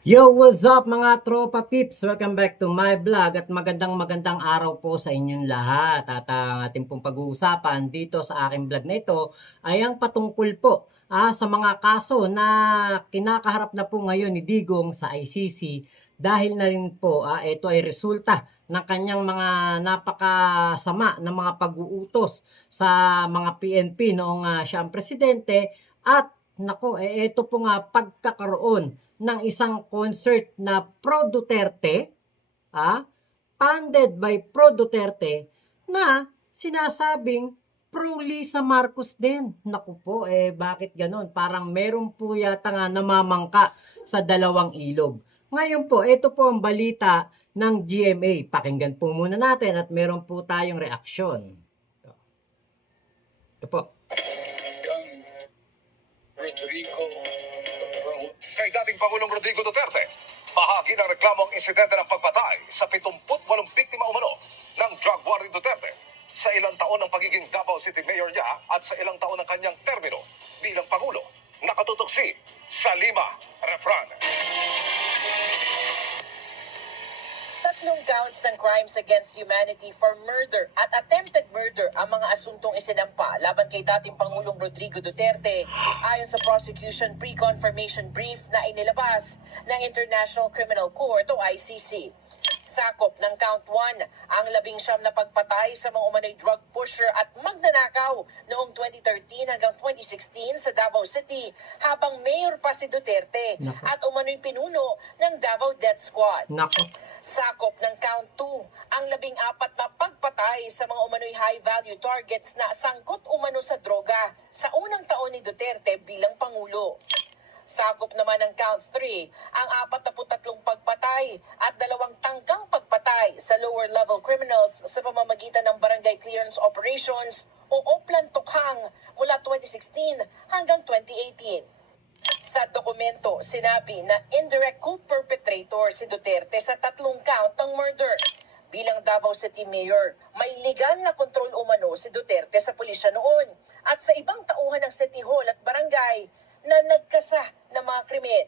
Yo, what's up mga tropa pips? Welcome back to my vlog at magandang araw po sa inyong lahat. At ang ating pong pag-uusapan dito sa aking vlog na ito ay ang patungkol po sa mga kaso na kinakaharap na po ngayon ni Digong sa ICC dahil na rin po ito ay resulta ng kanyang mga napakasama na mga pag-uutos sa mga PNP noong siya ang presidente at nako, ito po nga pagkakaroon ng isang concert na pro Duterte, funded by pro Duterte, na sinasabing pro Lisa Marcos din. Naku po, bakit ganon? Parang meron po yata nga namamangka sa dalawang ilog. Ngayon po, ito po ang balita ng GMA. Pakinggan po muna natin at meron po tayong reaksyon. Ito po. Rodrigo kay dating Pangulong Rodrigo Duterte. Bahagi ng reklamo ang insidente ng pagpatay sa 78 biktima umano ng drug war ni Duterte sa ilang taon ng pagiging Davao City Mayor niya at sa ilang taon ng kanyang termino bilang Pangulo. Nakatutok si Salima Refran. Tatlong counts ng crimes against humanity for murder at attempted murder ang mga asuntong isinampa laban kay dating Pangulong Rodrigo Duterte ayon sa prosecution pre-confirmation brief na inilabas ng International Criminal Court o ICC. Sakop ng count 1 ang 19 na pagpatay sa mga umano'y drug pusher at magnanakaw noong 2013 hanggang 2016 sa Davao City habang mayor pa si Duterte at umano'y pinuno ng Davao Death Squad. Sakop ng count 2 ang 14 na pagpatay sa mga umano'y high-value targets na sangkot umano sa droga sa unang taon ni Duterte bilang Pangulo. Sakop naman ng count 3 ang 43 pagpatay at 2 tangkang pagpatay sa lower level criminals sa pamamagitan ng barangay clearance operations o Oplan Tukhang mula 2016 hanggang 2018. Sa dokumento, sinabi na indirect co-perpetrator si Duterte sa 3 count ng murder. Bilang Davao City Mayor, may legal na kontrol umano si Duterte sa pulisya noon at sa ibang tauhan ng City Hall at barangay na nagkasa ng mga krimen.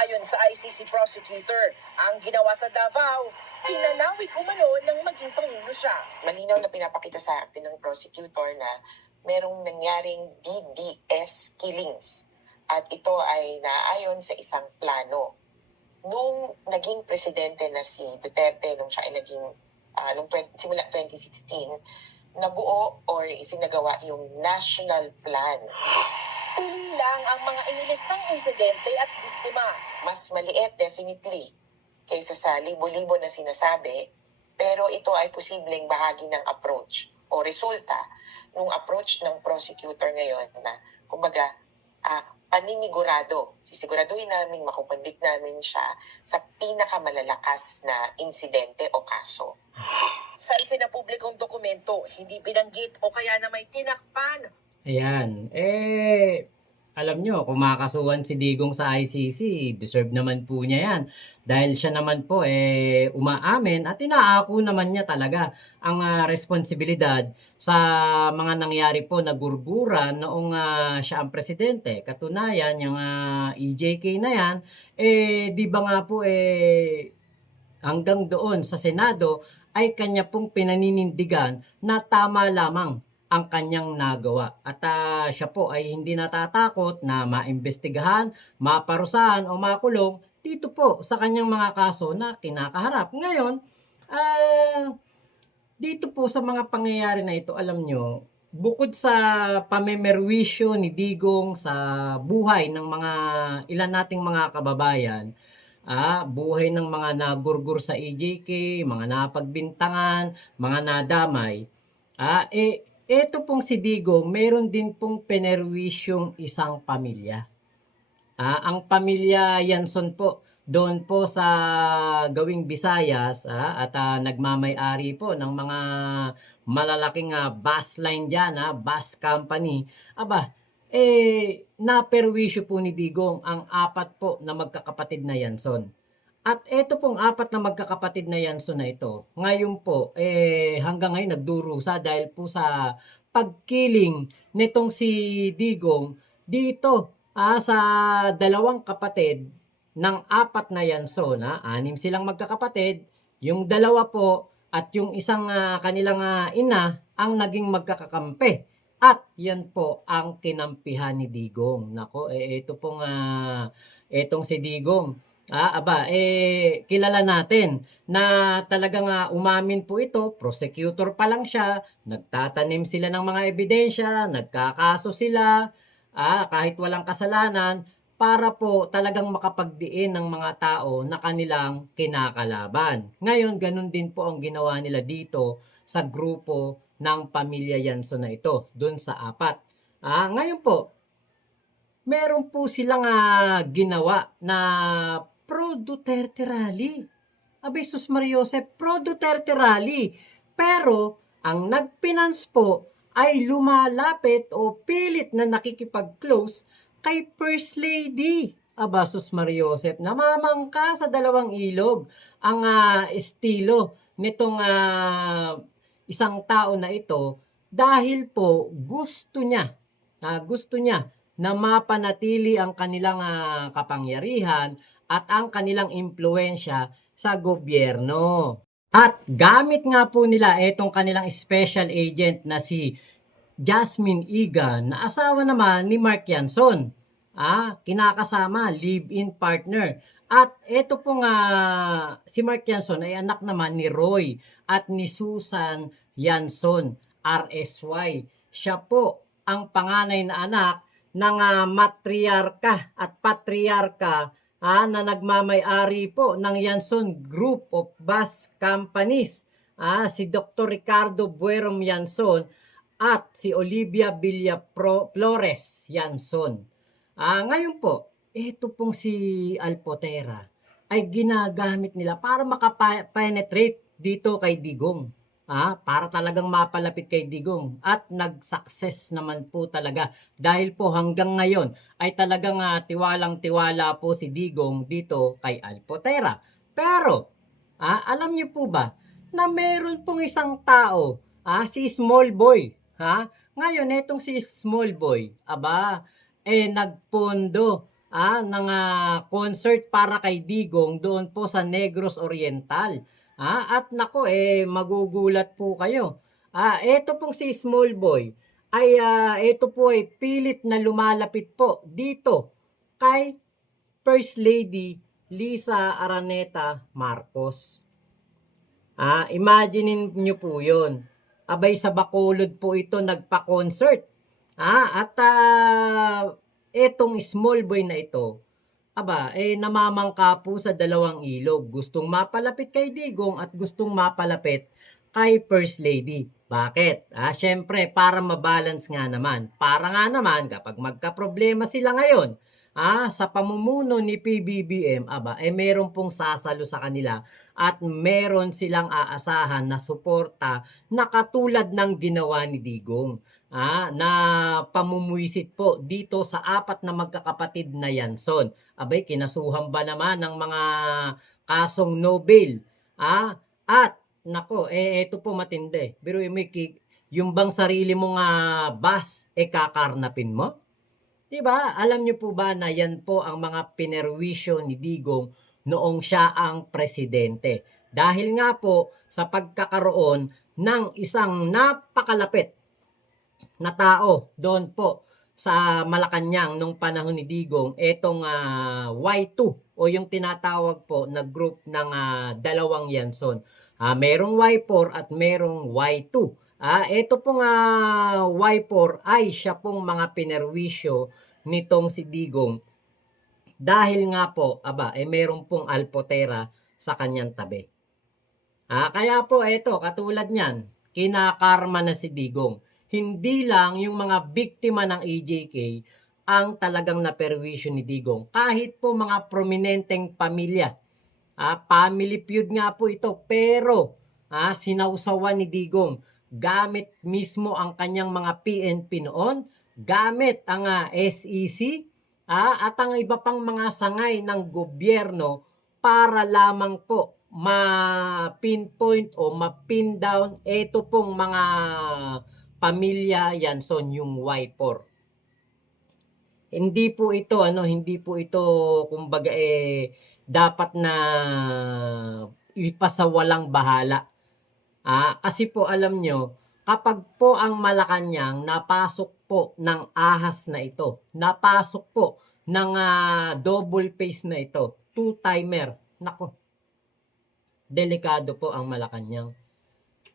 Ayon sa ICC prosecutor, ang ginawa sa Davao, pinalawig umano ng maging Pangulo siya. Malinaw na pinapakita sa atin ng prosecutor na merong nangyaring DDS killings at ito ay naayon sa isang plano. Nung naging presidente na si Duterte, nung siya ay naging simula 2016, nabuo or isinagawa yung national plan. Pili lang ang mga inilistang insidente at biktima. Mas maliit definitely kaysa sa libo-libo na sinasabi, pero ito ay posibleng bahagi ng approach o resulta ng approach ng prosecutor ngayon na kumbaga paninigurado. Sisiguraduhin namin makukonvict namin siya sa pinakamalalakas na insidente o kaso. Sa isinapublikong dokumento, hindi binanggit o kaya na may tinakpan. Ayan. Alam nyo, kung makakasuhan si Digong sa ICC, deserve naman po niya yan. Dahil siya naman po, umaamin at inaako naman niya talaga ang responsibilidad sa mga nangyari po na gurguran noong siya ang presidente. Katunayan, yung EJK na yan, di ba nga po, hanggang doon sa Senado ay kanya pong pinaninindigan na tama lamang ang kanyang nagawa. At siya po ay hindi natatakot na maimbestigahan, maparusahan o makulong dito po sa kanyang mga kaso na kinakaharap. Ngayon, dito po sa mga pangyayari na ito, alam nyo, bukod sa pamemerwisyo ni Digong sa buhay ng mga ilan nating mga kababayan, buhay ng mga nagurgur sa EJK, mga napagbintangan, mga nadamay, ito pong si Digong, meron din pong penerwisyong isang pamilya. Ang pamilya Yanson po, doon po sa gawing Visayas at nagmamay-ari po ng mga malalaking bus line dyan, bus company. Naperwisyo po ni Digong ang 4 po na magkakapatid na Yanson. At ito pong 4 na magkakapatid na Yanson na ito, ngayon po, hanggang ngayon nagdurusa dahil po sa pagkiling nitong si Digong dito sa 2 kapatid ng 4 na Yanson. 6 silang magkakapatid, yung 2 po at yung isang kanilang ina ang naging magkakakampi. At yan po ang kinampihan ni Digong. Nako, ito pong etong si Digong. Kilala natin na talagang umamin po ito, prosecutor pa lang siya, nagtatanim sila ng mga ebidensya, nagkakaso sila, kahit walang kasalanan, para po talagang makapagdiin ng mga tao na kanilang kinakalaban. Ngayon, ganun din po ang ginawa nila dito sa grupo ng pamilya Yanson na ito, dun sa 4. Ngayon po, meron po silang ginawa na pro-Duterte rally. Abay, sus Mariosep, pro-Duterte rally. Pero, ang nagpinance po ay lumalapit o pilit na nakikipag-close kay First Lady. Aba, sus Mariosep, namamangka sa dalawang ilog ang estilo nitong isang tao na ito dahil po gusto niya na mapanatili ang kanilang kapangyarihan at ang kanilang impluensya sa gobyerno. At gamit nga po nila itong kanilang special agent na si Jasmine Egan na asawa naman ni Mark Yanson. Kinakasama, live-in partner. At ito pong si Mark Yanson ay anak naman ni Roy at ni Susan Yanson, RSY. Siya po ang panganay na anak ng matriarka at patriarka na nagmamay-ari po ng Yanson Group of Bus Companies, si Dr. Ricardo Buerom Yanson at si Olivia Villa Flores Yanson. Ngayon po, ito pong si Alpotera ay ginagamit nila para makapenetrate dito kay Digong. Para talagang mapalapit kay Digong at nag-success naman po talaga dahil po hanggang ngayon ay talagang tiwalang-tiwala po si Digong dito kay Alpotera. Pero alam niyo po ba na meron pong isang tao, si Small Boy, ngayon etong si Small Boy, nagpondo ng concert para kay Digong doon po sa Negros Oriental. At nako, magugulat po kayo. Ito pong si Small Boy ay ito po ay pilit na lumalapit po dito kay First Lady Lisa Araneta Marcos. Imagine niyo po yun. Abay, sa Bacolod po ito nagpa-concert. At etong Small Boy na ito, namamangka po sa dalawang ilog. Gustong mapalapit kay Digong at gustong mapalapit kay First Lady. Bakit? Syempre, para mabalance nga naman. Para nga naman, kapag magka-problema sila ngayon, sa pamumuno ni PBBM, meron pong sasalo sa kanila at meron silang aasahan na suporta na katulad ng ginawa ni Digong. Na pamumuisit po dito sa 4 na magkakapatid na Yanson. Kinasuhan ba naman ng mga kasong no bail? At nako, ito po matindi. Pero yung bang sarili mong bus, kakarnapin mo? Diba? Alam niyo po ba na yan po ang mga pinerwisyo ni Digong noong siya ang presidente? Dahil nga po sa pagkakaroon ng isang napakalapit na tao doon po sa Malacanang nung panahon ni Digong, etong Y2 o yung tinatawag po na group ng dalawang Yanson. Merong Y4 at merong Y2. Ito pong Y4 ay siya pong mga pinerwisyo nitong si Digong dahil nga po, meron pong Alpotera sa kanyang tabi. Kaya po ito, katulad niyan, kinakarma na si Digong. Hindi lang yung mga biktima ng AJK ang talagang naperwisyo ni Digong. Kahit po mga prominenteng pamilya. Family feud nga po ito. Pero sinausawan ni Digong gamit mismo ang kanyang mga PNP noon. Gamit ang SEC at ang iba pang mga sangay ng gobyerno para lamang po ma-pinpoint o ma-pin down ito pong mga pamilya Yanson, yung Y4. hindi po ito hindi po ito kumbaga dapat na ipasawalang bahala. Kasi po alam nyo, kapag po ang Malacanang napasok po ng ahas na ito, napasok po ng double face na ito, two-timer, nako, delikado po ang Malacanang.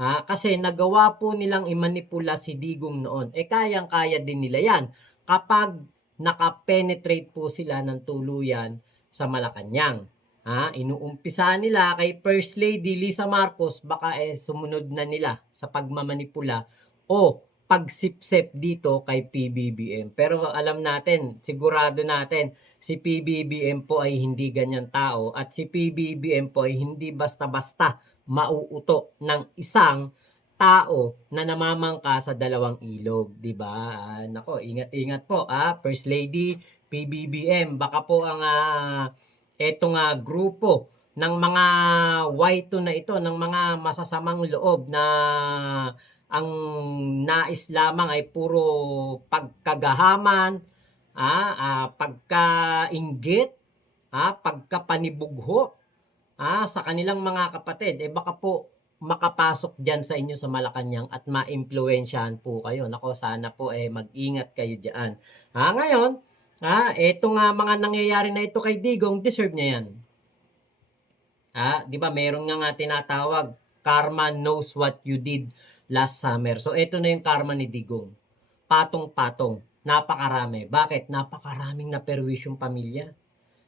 Kasi nagawa po nilang imanipula si Digong noon. Kayang-kaya din nila yan kapag nakapenetrate po sila ng tuluyan sa Malacanang. Inuumpisa nila kay First Lady Lisa Marcos, baka sumunod na nila sa pagmamanipula o pagsipsip dito kay PBBM. Pero alam natin, sigurado natin, si PBBM po ay hindi ganyan tao at si PBBM po ay hindi basta-basta mauuto ng isang tao na namamangka sa dalawang ilog, 'di ba? Nako, ingat-ingat po, First Lady PBBM, baka po ang etong grupo ng mga Y2 na ito, ng mga masasamang loob na ang nais lamang ay puro pagkagahaman, pagkainggit, pagkapanibugho, sa kanilang mga kapatid, baka po makapasok dyan sa inyo sa Malacanang at maimpluwensyahan po kayo. Nako, sana po mag-ingat kayo dyan. Ngayon, etong mga nangyayari na ito kay Digong, deserve niya yan. Di ba, meron nga tinatawag, karma knows what you did last summer. So, ito na yung karma ni Digong. Patong-patong. Napakarami. Bakit? Napakaraming naperwisyong pamilya.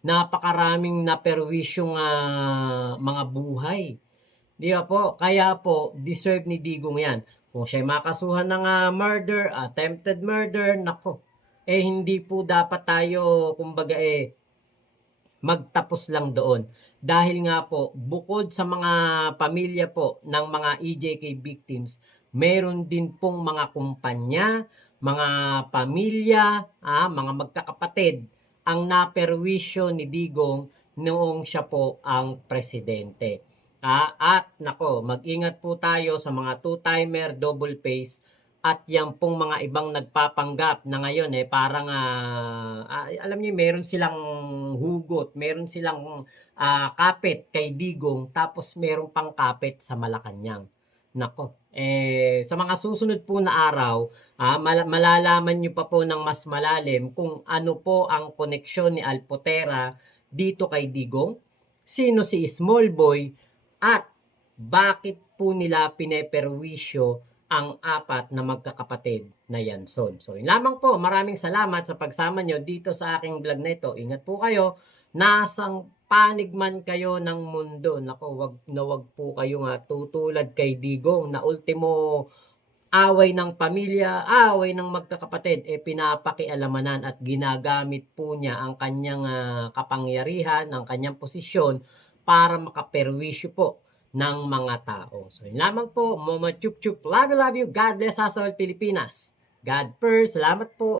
Napakaraming naperwisyong mga buhay. Di ba po? Kaya po, deserve ni Digong yan. Kung siya makasuhan ng murder, attempted murder, nako. Hindi po dapat tayo, kumbaga magtapos lang doon. Dahil nga po, bukod sa mga pamilya po ng mga EJK victims, meron din pong mga kumpanya, mga pamilya, mga magkakapatid, ang naperwisyo ni Digong noong siya po ang presidente. At nako, mag-ingat po tayo sa mga two-timer, double face, at yan pong mga ibang nagpapanggap na ngayon parang alam niyo, meron silang hugot, meron silang kapit kay Digong, tapos meron pang kapit sa Malacanang. Nako, sa mga susunod po na araw, malalaman niyo pa po ng mas malalim kung ano po ang koneksyon ni Alpotera dito kay Digong, sino si Small Boy, at bakit po nila pineperwisyo ang apat na magkakapatid na Yanson. So, yun lamang po. Maraming salamat sa pagsama nyo dito sa aking vlog na ito. Ingat po kayo. Nasang panig man kayo ng mundo. Nako, wag po kayo tutulad kay Digong na ultimo away ng pamilya, away ng magkakapatid, pinapakialamanan at ginagamit po niya ang kanyang kapangyarihan, ang kanyang posisyon para makaperwisyo po ng mga tao. So, yun lamang po. Mama Chup Chup. Love you, love you. God bless us all, Pilipinas. God first. Salamat po.